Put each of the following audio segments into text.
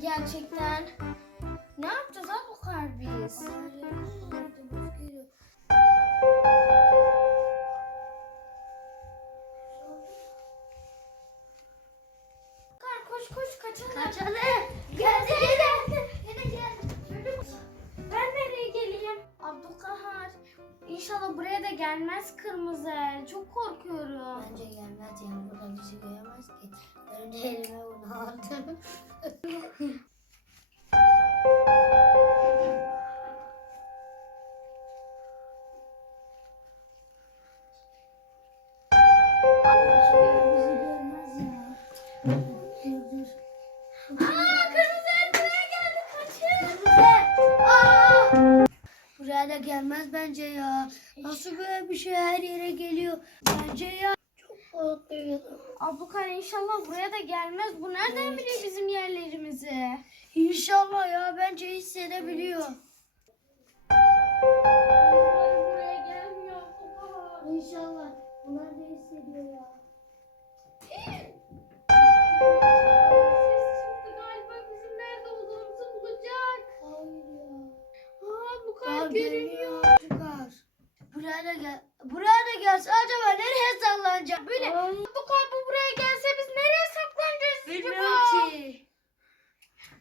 gerçekten. Ne yapacağız Abukar biz? Abukar koş koş kaçalım. Kaçalım. Gelmez kırmızı el. Çok korkuyorum. Bence gelmez yani burada bizi göremez ki. Önce elime bunu aldım. Da gelmez bence ya. Nasıl böyle bir şey her yere geliyor? Bence ya. Çok korkuyorum. Abdülkahar inşallah buraya da gelmez. Bu nereden biliyor bizim yerlerimizi? İnşallah ya bence hissedebiliyor. Umarım görünüyor. Çıkar. Buraya da gel. Buraya da gelse acaba nereye sallanacak? Böyle Ay, bu kalp buraya gelse biz nereye saklanacağız bilmiyorum acaba? ki.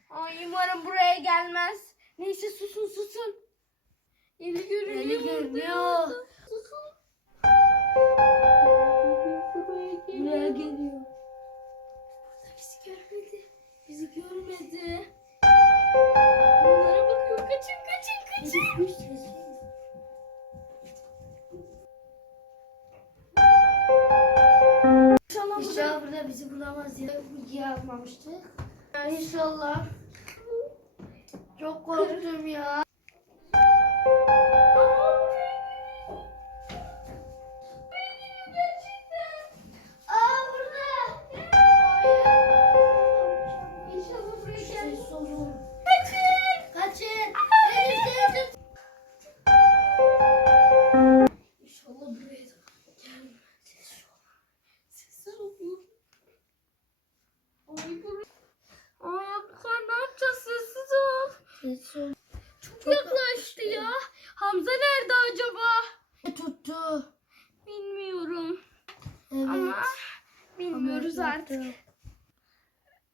Ay umarım buraya gelmez. Neyse susun susun. Eli görünüyor. Eli görünüyor. Susun. Buraya geliyor. geliyor. Bizi görmedi. Bizi görmedi. İnşallah burada. Bizi bulamaz. Bilgi yapmamıştık. İnşallah. Çok korktum ya. Olun. Çok, yaklaştı ya. Hamza nerede acaba? Tuttu. Bilmiyorum. Evet. Ama bilmiyoruz Ama artık. tuttu.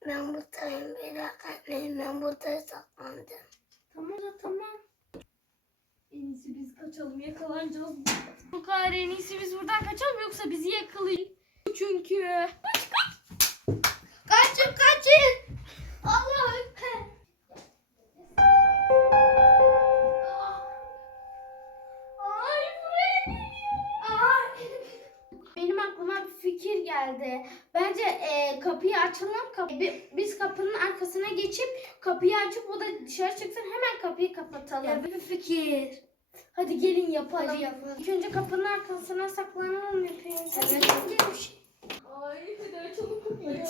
Ben buradayım merak etmeyin. Ben burada saklandım. Tamam da tamam. En iyisi biz kaçalım yakalanacağız. Bu kadar en iyisi biz buradan kaçalım yoksa bizi yakalayın. Çünkü. Kaç kaç. Kaçın kaçın. Geldi. Bence e, kapıyı açalım. Kapı, bi- biz kapının arkasına geçip kapıyı açıp o da dışarı çıksın. Hemen kapıyı kapatalım. Ya bir fikir. Hadi gelin yapalım. Hadi yapalım. İlk önce kapının arkasına saklanalım hepimiz. Evet. Ay hadi açalım kapıyı.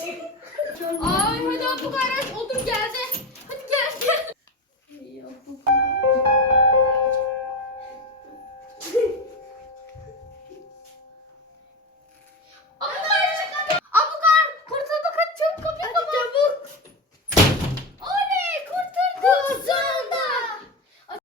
Ay hadi Abdülkar aç. Otur geldi.